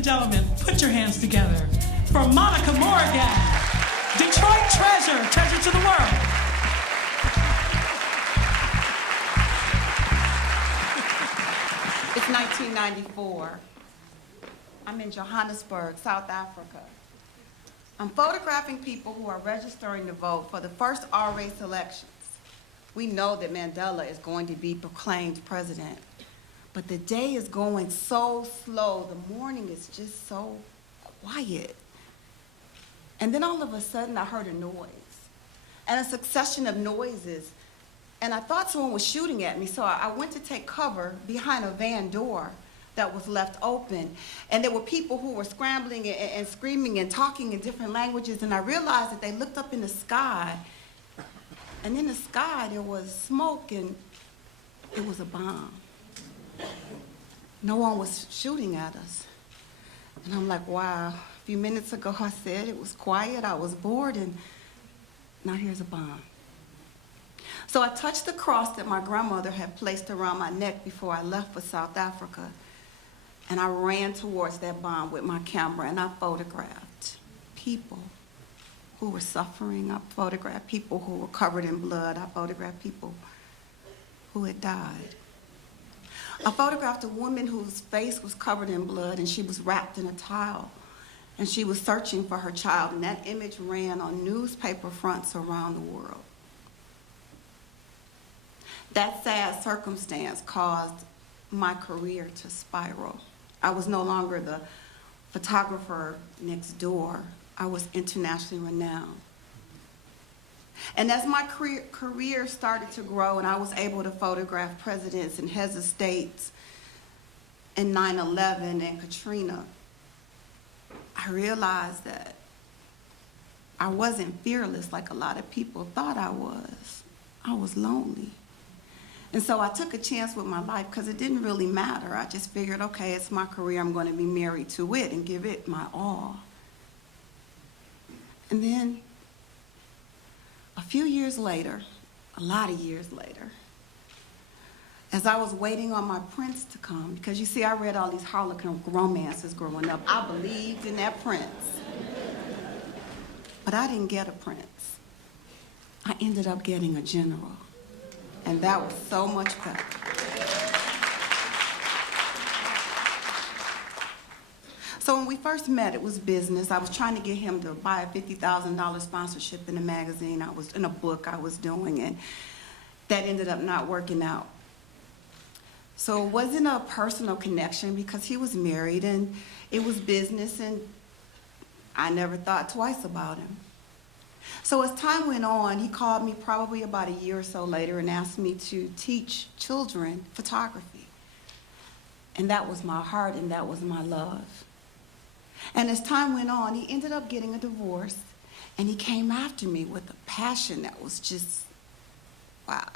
and gentlemen, put your hands together for Monica Morgan, Detroit treasure, treasure to the world. It's 1994. I'm in Johannesburg, South Africa. I'm photographing people who are registering to vote for the first R-race elections. We know that Mandela is going to be proclaimed president, but the day is going so slow. The morning is just so quiet. And then all of a sudden I heard a noise and a succession of noises. And I thought someone was shooting at me, so I went to take cover behind a van door that was left open. And there were people who were scrambling and screaming and talking in different languages, and I realized that they looked up in the sky, and in the sky there was smoke, and it was a bomb. No one was shooting at us. And I'm like, wow, a few minutes ago I said it was quiet, I was bored, and now here's a bomb. So I touched the cross that my grandmother had placed around my neck before I left for South Africa, and I ran towards that bomb with my camera, and I photographed people who were suffering. I photographed people who were covered in blood. I photographed people who had died. I photographed a woman whose face was covered in blood, and she was wrapped in a towel, and she was searching for her child, and that image ran on newspaper fronts around the world. That sad circumstance caused my career to spiral. I was no longer the photographer next door. I was internationally renowned. And as my career started to grow and I was able to photograph presidents and heads of states in 9/11 and Katrina, I realized that I wasn't fearless like a lot of people thought I was. I was lonely. And so I took a chance with my life because it didn't really matter. I just figured, okay, it's my career, I'm going to be married to it and give it my all. And then a few years later, a lot of years later, as I was waiting on my prince to come, because you see, I read all these Harlequin romances growing up. I believed in that prince. But I didn't get a prince. I ended up getting a general. And that was so much better. So when we first met, it was business. I was trying to get him to buy a $50,000 sponsorship in a magazine. I was in a book I was doing, and that ended up not working out. So it wasn't a personal connection because he was married, and it was business, and I never thought twice about him. So as time went on, he called me probably about a year or so later and asked me to teach children photography. And that was my heart and that was my love. And as time went on, he ended up getting a divorce, and he came after me with a passion that was just, wow.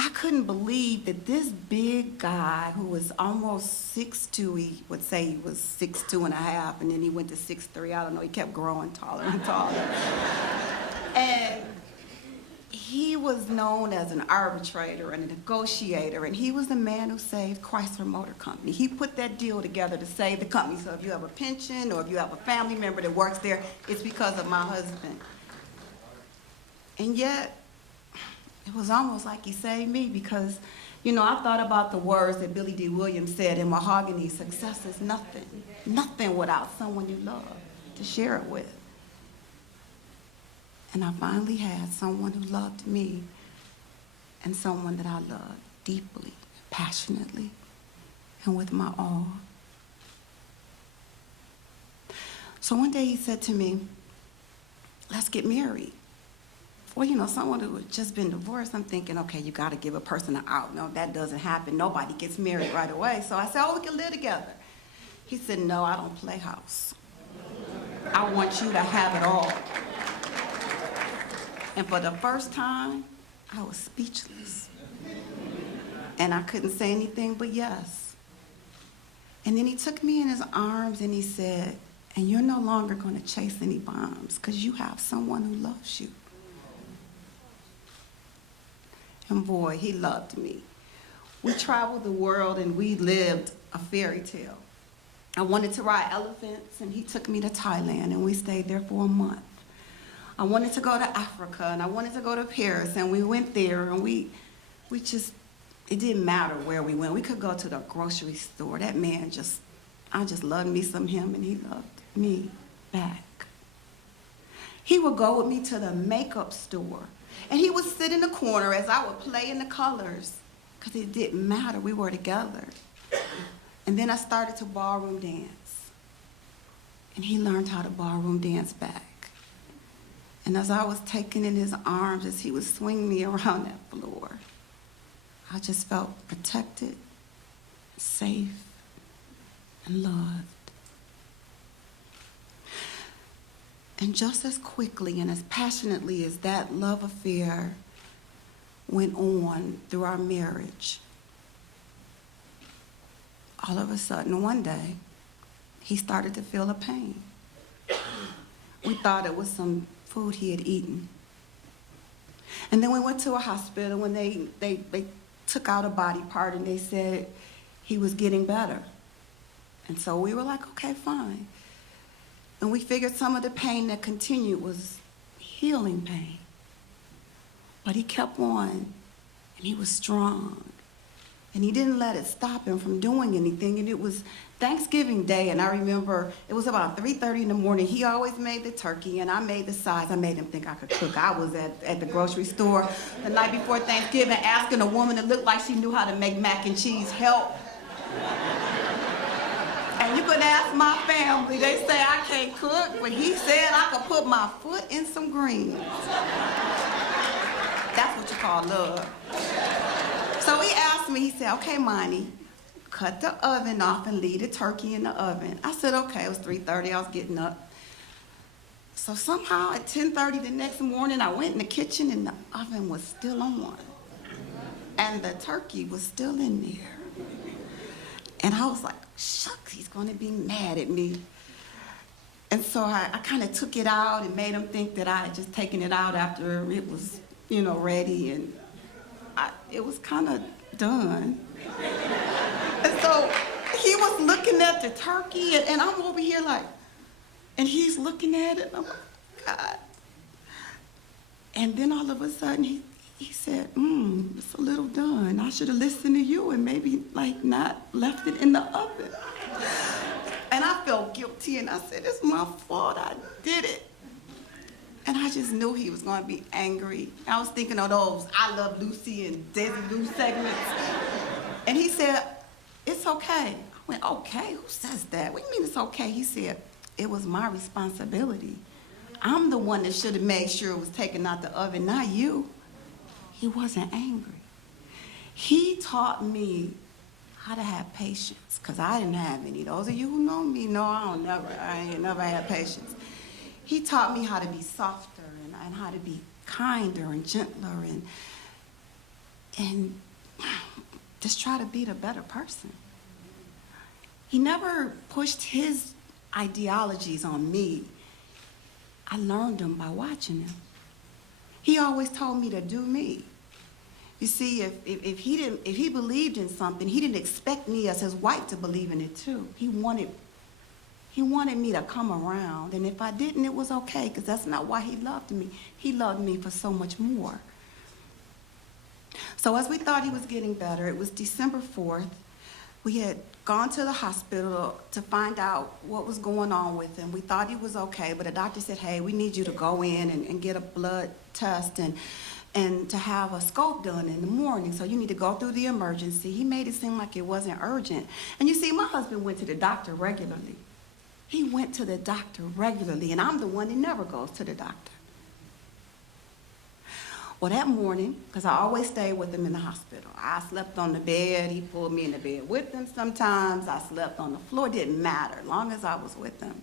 I couldn't believe that this big guy who was almost 6'2", he would say he was 6'2.5", and then he went to 6'3", I don't know, he kept growing taller and taller. And he was known as an arbitrator and a negotiator, and he was the man who saved Chrysler Motor Company. He put that deal together to save the company, so if you have a pension or if you have a family member that works there, it's because of my husband. And yet, it was almost like he saved me because, you know, I thought about the words that Billy D. Williams said in Mahogany: success is nothing, nothing without someone you love to share it with. And I finally had someone who loved me and someone that I loved deeply, passionately, and with my all. So one day he said to me, let's get married. Well, you know, someone who had just been divorced, I'm thinking, okay, you got to give a person an out. No, that doesn't happen. Nobody gets married right away. So I said, oh, we can live together. He said, no, I don't play house. I want you to have it all. And for the first time, I was speechless. And I couldn't say anything but yes. And then he took me in his arms and he said, and you're no longer going to chase any bombs because you have someone who loves you. And boy, he loved me. We traveled the world and we lived a fairy tale. I wanted to ride elephants, and he took me to Thailand, and we stayed there for a month. I wanted to go to Africa, and I wanted to go to Paris, and we went there, and we just, it didn't matter where we went. We could go to the grocery store. That man I just loved me some him, and he loved me back. He would go with me to the makeup store, and he would sit in the corner as I would play in the colors, because it didn't matter. We were together. And then I started to ballroom dance, and he learned how to ballroom dance back. And as I was taken in his arms, as he would swing me around that floor, I just felt protected, safe, and loved. And just as quickly and as passionately as that love affair went on through our marriage, all of a sudden, one day, he started to feel a pain. We thought it was some food he had eaten. And then we went to a hospital, and they took out a body part, and they said he was getting better. And so we were like, okay, fine. And we figured some of the pain that continued was healing pain. But he kept on, and he was strong. And he didn't let it stop him from doing anything. And it was Thanksgiving Day, and I remember it was about 3:30 in the morning. He always made the turkey, and I made the sides. I made him think I could cook. I was at the grocery store the night before Thanksgiving asking a woman that looked like she knew how to make mac and cheese help. And you could ask my family. They say I can't cook, but he said I could put my foot in some greens. That's what you call love. So he asked me, he said, okay, Monty, cut the oven off and leave the turkey in the oven. I said, okay. It was 3:30. I was getting up. So somehow at 10:30 the next morning, I went in the kitchen, and the oven was still on. And the turkey was still in there. And I was like, shucks, he's going to be mad at me. And so I kind of took it out and made him think that I had just taken it out after it was, ready. And it was kind of done. And so he was looking at the turkey, and I'm over here like, and he's looking at it, and I'm like, God. And then all of a sudden, he said, it's a little done. I should have listened to you and maybe not left it in the oven. And I felt guilty, and I said, it's my fault, I did it. And I just knew he was going to be angry. I was thinking of those I Love Lucy and Desi Lou segments. And he said, it's okay. I went, okay, who says that? What do you mean it's okay? He said, it was my responsibility. I'm the one that should have made sure it was taken out the oven, not you. He wasn't angry. He taught me how to have patience, because I didn't have any. Those of you who know me know I ain't never had patience. He taught me how to be softer and how to be kinder and gentler and just try to be the better person. He never pushed his ideologies on me. I learned them by watching him. He always told me to do me. You see, if he believed in something, he didn't expect me as his wife to believe in it too. He wanted me to come around, and if I didn't, it was okay, because that's not why he loved me. He loved me for so much more. So as we thought he was getting better, it was December 4th. We had gone to the hospital to find out what was going on with him. We thought he was okay, but the doctor said, hey, we need you to go in and get a blood test and to have a scope done in the morning. So you need to go through the emergency. He made it seem like it wasn't urgent. And you see, my husband went to the doctor regularly. He went to the doctor regularly, and I'm the one that never goes to the doctor. Well, that morning, because I always stayed with him in the hospital, I slept on the bed. He pulled me in the bed with him sometimes. I slept on the floor. It didn't matter, as long as I was with him.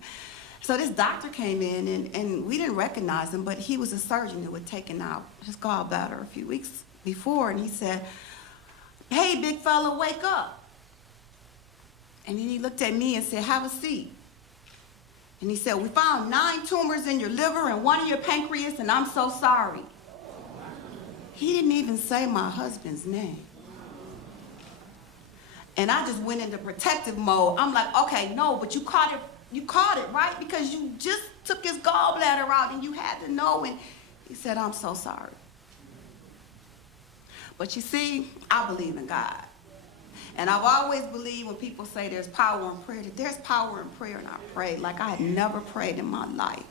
So this doctor came in, and we didn't recognize him, but he was a surgeon who had taken out his gallbladder a few weeks before, and he said, hey, big fella, wake up. And then he looked at me and said, have a seat. And he said, we found 9 tumors in your liver and 1 in your pancreas, and I'm so sorry. He didn't even say my husband's name. And I just went into protective mode. I'm like, okay, no, but you caught it, right? Because you just took his gallbladder out and you had to know. And he said, I'm so sorry. But you see, I believe in God. And I've always believed when people say there's power in prayer, that there's power in prayer, and I prayed like I had never prayed in my life.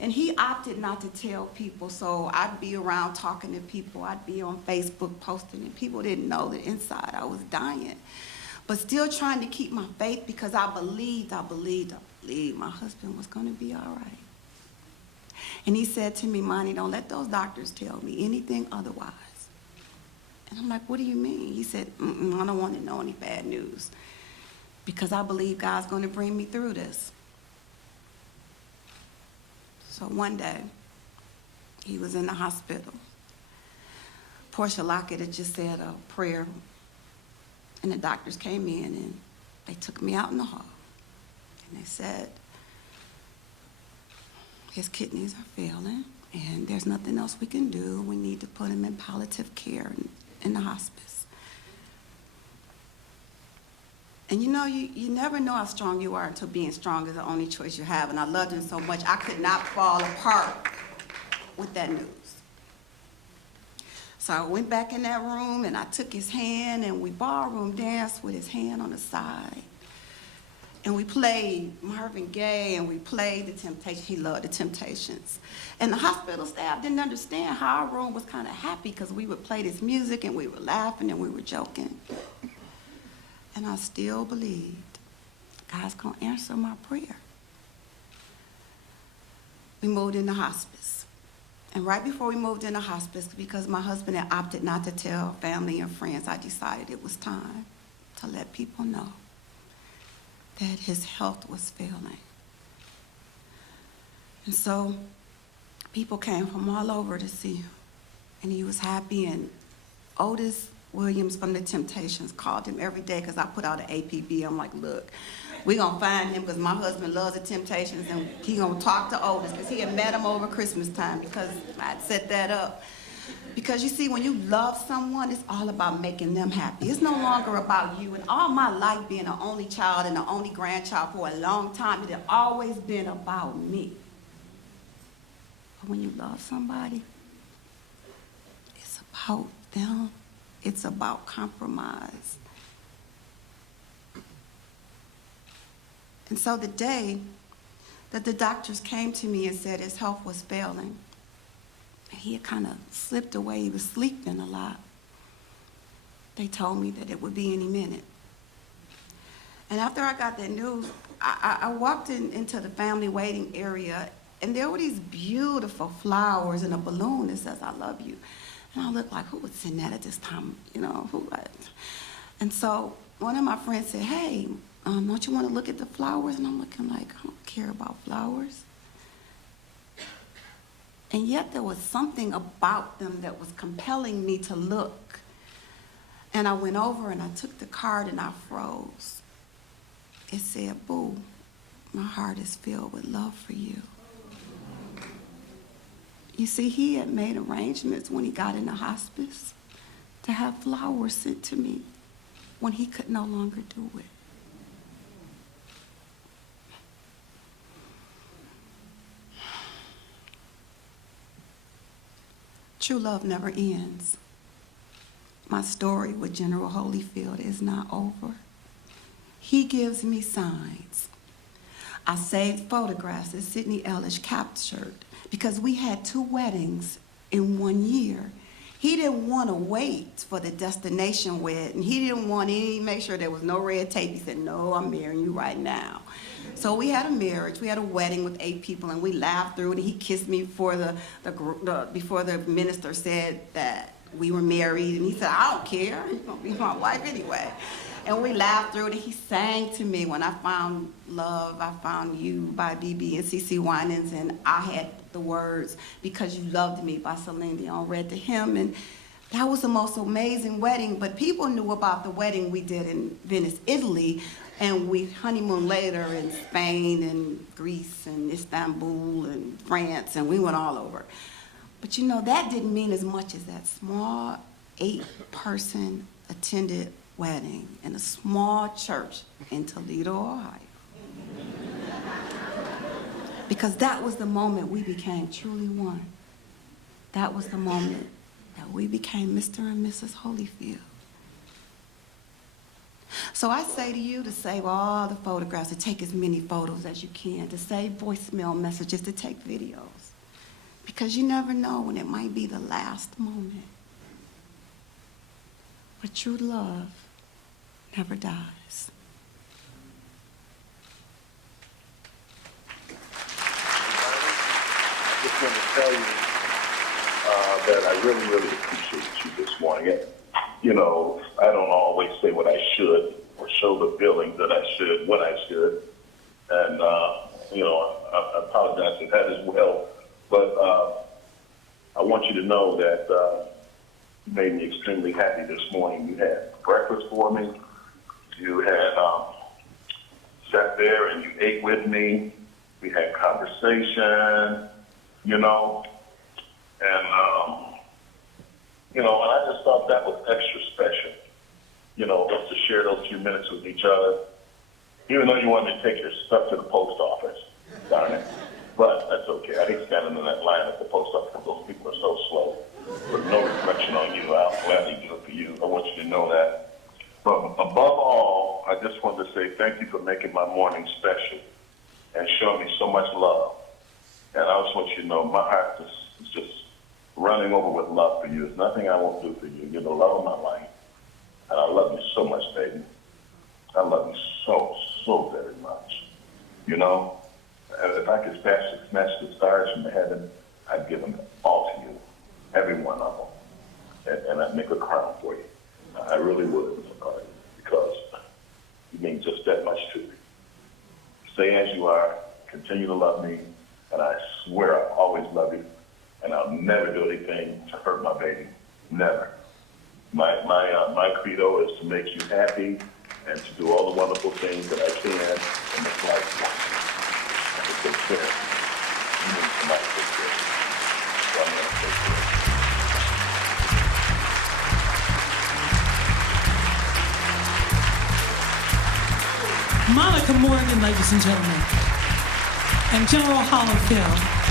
And he opted not to tell people, so I'd be around talking to people. I'd be on Facebook posting, and people didn't know that inside I was dying. But still trying to keep my faith because I believed my husband was going to be all right. And he said to me, Monty, don't let those doctors tell me anything otherwise. And I'm like, what do you mean? He said, I don't want to know any bad news because I believe God's going to bring me through this. So one day, he was in the hospital. Portia Lockett had just said a prayer, and the doctors came in, and they took me out in the hall. And they said, his kidneys are failing, and there's nothing else we can do. We need to put him in palliative care in the hospice. And you know, you never know how strong you are until being strong is the only choice you have. And I loved him so much, I could not fall apart with that news. So I went back in that room and I took his hand and we ballroom danced with his hand on the side. And we played Marvin Gaye and we played The Temptations. He loved The Temptations. And the hospital staff didn't understand how our room was kind of happy because we would play this music and we were laughing and we were joking. And I still believed God's going to answer my prayer. We moved into hospice. And right before we moved into hospice, because my husband had opted not to tell family and friends, I decided it was time to let people know that his health was failing. And so people came from all over to see him. And he was happy, and Otis Williams from The Temptations called him every day because I put out an APB. I'm like, look, we're going to find him because my husband loves The Temptations, and he's going to talk to Otis because he had met him over Christmas time because I'd set that up. Because you see, when you love someone, it's all about making them happy. It's no longer about you. And all my life being the only child and the only grandchild for a long time, it had always been about me. But when you love somebody, it's about them. It's about compromise. And so the day that the doctors came to me and said his health was failing, he had kind of slipped away. He was sleeping a lot. They told me that it would be any minute. And after I got that news, I walked into the family waiting area, and there were these beautiful flowers and a balloon that says, I love you. And I looked like, who would send that at this time? You know, who would? And so one of my friends said, hey, don't you want to look at the flowers? And I'm looking like, I don't care about flowers. And yet there was something about them that was compelling me to look. And I went over and I took the card and I froze. It said, boo, my heart is filled with love for you. You see, he had made arrangements when he got in the hospice to have flowers sent to me when he could no longer do it. True love never ends. My story with General Holyfield is not over. He gives me signs. I saved photographs that Sidney Ellis captured because we had 2 weddings in 1 year. He didn't want to wait for the destination wedding. He didn't want to make sure there was no red tape. He said, no, I'm marrying you right now. So we had a marriage. We had a wedding with 8 people, and we laughed through it. And he kissed me before the minister said that we were married. And he said, I don't care. You're going to be my wife anyway. And we laughed through it, and he sang to me, When I Found Love, I Found You by B.B. and C.C. Winans, and I had the words, Because You Loved Me by Celine Dion read to him, and that was the most amazing wedding. But people knew about the wedding we did in Venice, Italy, and we honeymooned later in Spain and Greece and Istanbul and France, and we went all over. But you know, that didn't mean as much as that small 8-person attended wedding in a small church in Toledo, Ohio. Because that was the moment we became truly one. That was the moment that we became Mr. and Mrs. Holyfield. So I say to you to save all the photographs, to take as many photos as you can, to save voicemail messages, to take videos. Because you never know when it might be the last moment. But true love never dies. I just want to tell you that I really, really appreciate you this morning. You know, I don't always say what I should or show the feelings that I should when I should. And, you know, I apologize for that as well. But I want you to know that you made me extremely happy this morning. You had breakfast for me. You had sat there and you ate with me. We had conversation, you know. And, you know, and I just thought that was extra special, you know, just to share those few minutes with each other. Even though you wanted to take your stuff to the post office, darn it. But that's okay. I hate standing in that line at the post office because those people are so slow. With no reflection on you, I'll gladly do it for you. I want you to know that. But above all, I just wanted to say thank you for making my morning special and showing me so much love. And I just want you to know my heart is just running over with love for you. There's nothing I won't do for you. You're the love of my life. And I love you so much, baby. I love you so, so very much. You know? And if I could snatch the stars from the heaven, I'd give them all to you. Every one of them. And I'd make a crown for you. I really would. Because you mean just that much to me. Stay as you are. Continue to love me. And I swear I'll always love you. And I'll never do anything to hurt my baby. Never. My credo is to make you happy and to do all the wonderful things that I can in this life. And to take care. You need somebody to take care. So I'm going to take care. Monica Morgan, ladies and gentlemen, and General Hollowfield.